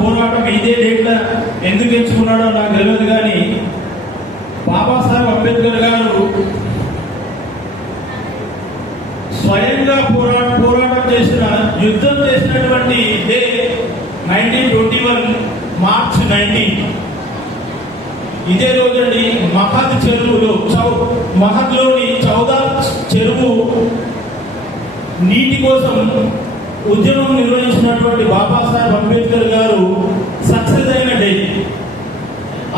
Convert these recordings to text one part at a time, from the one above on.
పోరాటం ఇదే డేట్ల ఎందుకు ఎంచుకున్నాడో నాకు తెలియదు, కానీ బాబాసాహెబ్ అంబేద్కర్ గారు స్వయంగా పోరాటం చేసిన, యుద్ధం చేసినటువంటి డే 1921 మార్చ్ 19. ఇదే రోజండి మహద్ చెరువులో మహద్లోని చౌదా చెరువు నీటి కోసం ఉద్యమం నిర్వహించినటువంటి బాబాసాహెబ్ అంబేద్కర్ గారు సక్సెస్ అయిన డే.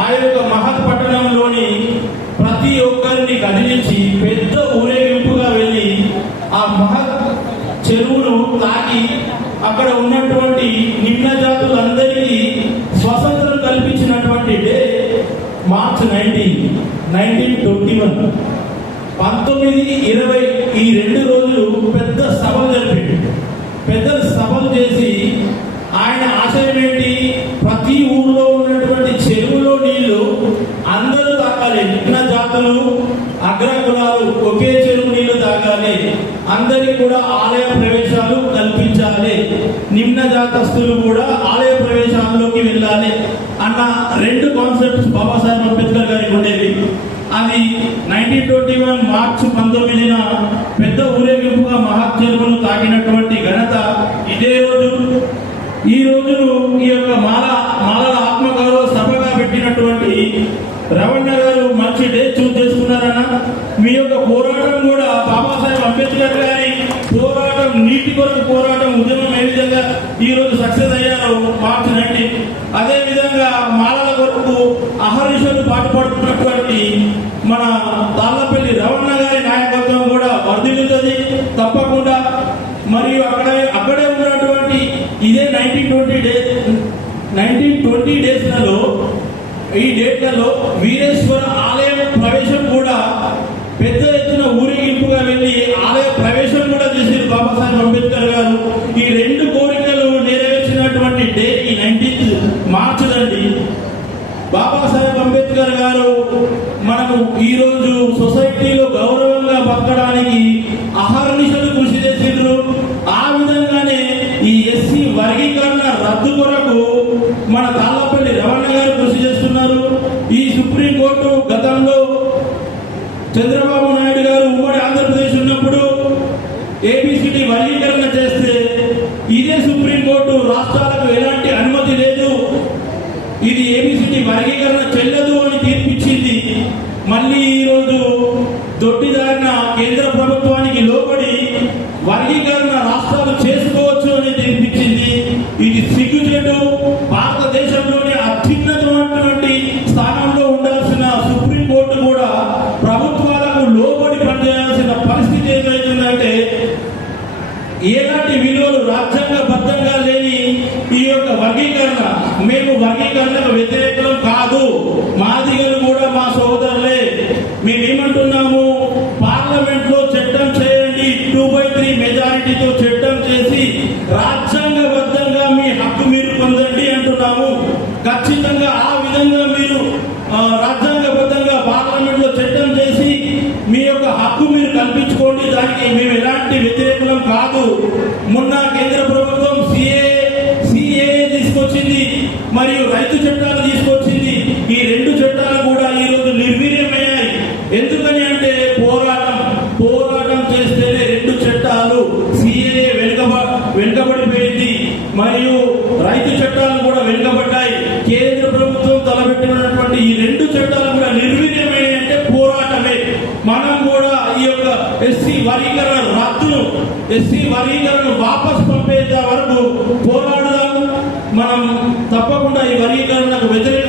ఆ యొక్క మహద్ పట్టణంలోని ప్రతి ఒక్కరిని కదిలించి పెద్ద ఊరేగింపుగా వెళ్ళి ఆ మహద్ చెరువును తాకి అక్కడ ఉన్నటువంటి నిమ్న జాతులందరికీ స్వతంత్రం కల్పించినటువంటి డే మార్చ్ 1921. 1920 ఈ 2 రోజులు పెద్ద సభలు జరిపి పెద్ద సభలు చేసి ఆయన ఆశయం ఏంటి, ప్రతి ఊళ్ళో ఉన్నటువంటి చెరువులో నీళ్లు అందరూ తాగాలి, నిమ్న జాతులు అగ్రకులాలు ఒకే చెరువు నీళ్లు తాగాలి, అందరికి కూడా ఆలయ ప్రవేశాలు కల్పించాలి, నిమ్న జాతస్తులు కూడా ఆలయ ప్రవేశాల్లోకి వెళ్ళాలి అన్న 2 కాన్సెప్ట్స్ బాబాసాహెబ్ అంబేద్కర్ గారికి ఉండేవి. అది 1921 మార్చి 19న పెద్ద ఊరేగింపుగా మహద్ చెరువును తాకినటువంటి ఘనత ఇదే రోజు. ఈ రోజును ఈ యొక్క మాలల ఆత్మగౌరవ సభగా పెట్టినటువంటి రవణ గారు మంచి డే చూస్ చేసుకున్నారన్న. మీ యొక్క పోరాటం కూడా బాబాసాహెబ్ అంబేద్కర్ గారి పోరాటం, నీటి కొరకు పోరాటం, ఉద్యమం ఏ విధంగా ఈ రోజు సక్సెస్ అయ్యారో మార్చి 19, అదే విధంగా మాలల కొరకు అహర్నిశలు పాటుపడుతున్నటువంటి మన తాళ్ళపల్లి రవణ గారి నాయకత్వం కూడా వర్ధిల్లుతుంది తప్పకుండా. మరియు అక్కడే ఉన్నటువంటి ఇదే 1920 డేస్లలో ఈ డేట్లలో వీరేశ్వర ఆలయం ప్రవేశం కూడా పెద్ద ఎత్తున ఊరేగింపుగా వెళ్ళి ఆలయ ప్రవేశం కూడా చేశారు బాబాసాహెబ్ అంబేద్కర్ గారు. ఈ 2 కోరికలు నెరవేర్చినటువంటి డే ఈ 19th మార్చ్ అండి. బాబాసాహెబ్ అంబేద్కర్ గారు మనకు ఈ రోజు సొసైటీలో గౌరవంగా బతకడానికి అహర్నిశలు కృషి చేసిండ్రు. ఆ విధంగానే ఈ ఎస్సీ వర్గీకరణ రద్దు కొరకు మన తాళ్ళపల్లి రవణ గారు కృషి చేస్తున్నారు. ఈ సుప్రీంకోర్టు గతంలో చంద్రబాబు నాయుడు గారు ఉమ్మడి ఆంధ్రప్రదేశ్ ఉన్నప్పుడు ఏబిసిడి వర్గీకరణ చేస్తే ఇదే సుప్రీంకోర్టు రాష్ట్రాలకు ఎలాంటి అనుమతి లేదు, ఇది ఏబిసిడి వర్గీకరణ చెల్లదు అని తీర్పిచ్చింది. మళ్ళీ ఈరోజు దొడ్డిదారిన కేంద్ర ప్రభుత్వానికి లోబడి వర్గీకరణ రాష్ట్రాలు చేసుకోవచ్చు అని తీర్పిచ్చింది. ఇది సిగ్గుచేటు. భారతదేశంలోనే అత్యున్నతమైనటువంటి స్థానంలో ఉండాల్సిన సుప్రీంకోర్టు కూడా ప్రభుత్వాలకు లోబడి పనిచేయాల్సిన పరిస్థితి ఏదైతుందంటే, ఎలాంటి విలువలు రాజ్యాంగబద్ధంగా లేని ఈ యొక్క వర్గీకరణ, మేము వర్గీకరణకు వ్యతిరేకం కాదు, మాదిగలు కూడా మా సోదరులే, మేమేమంటున్నాము, పార్లమెంట్ లో చట్టం చేయండి, 2/3 మెజారిటీతో చట్టం చేసి రాజ్యాంగబద్ధంగా మీ హక్కు మీరు పొందండి అంటున్నాము. ఖచ్చితంగా ఆ విధంగా మీరు రాజ్యాంగబద్ధంగా పార్లమెంట్ లో చట్టం చేసి మీ యొక్క హక్కు మీరు కల్పించుకోండి, దానికి మేము ఎలాంటి వ్యతిరేకం కాదు. మొన్న కేంద్ర ప్రభుత్వం సిఏ తీసుకొచ్చింది, మరియు రైతు చట్టాలు తీసుకొచ్చింది. ఈ 2 చట్టాలు కూడా ఈ రోజు నిర్వీర్యమయ్యాయి. ఎందుకని అంటే పోరాటం చేస్తేనే 2 చట్టాలు, సిఏ వెనుకబడిపోయింది, మరియు రైతు చట్టాలు కూడా వెనుకబడ్డాయి. కేంద్ర ప్రభుత్వం తలపెట్టినటువంటి ఈ 2 చట్టాలు కూడా నిర్వీర్యమైనవి అంటే పోరాటమే. మనం కూడా ఈ యొక్క ఎస్సీ వర్గీకరణను వాపస్ పంపేంత వరకు పోరాడదాం. మనం తప్పకుండా ఈ వర్గీకరణకు వ్యతిరేక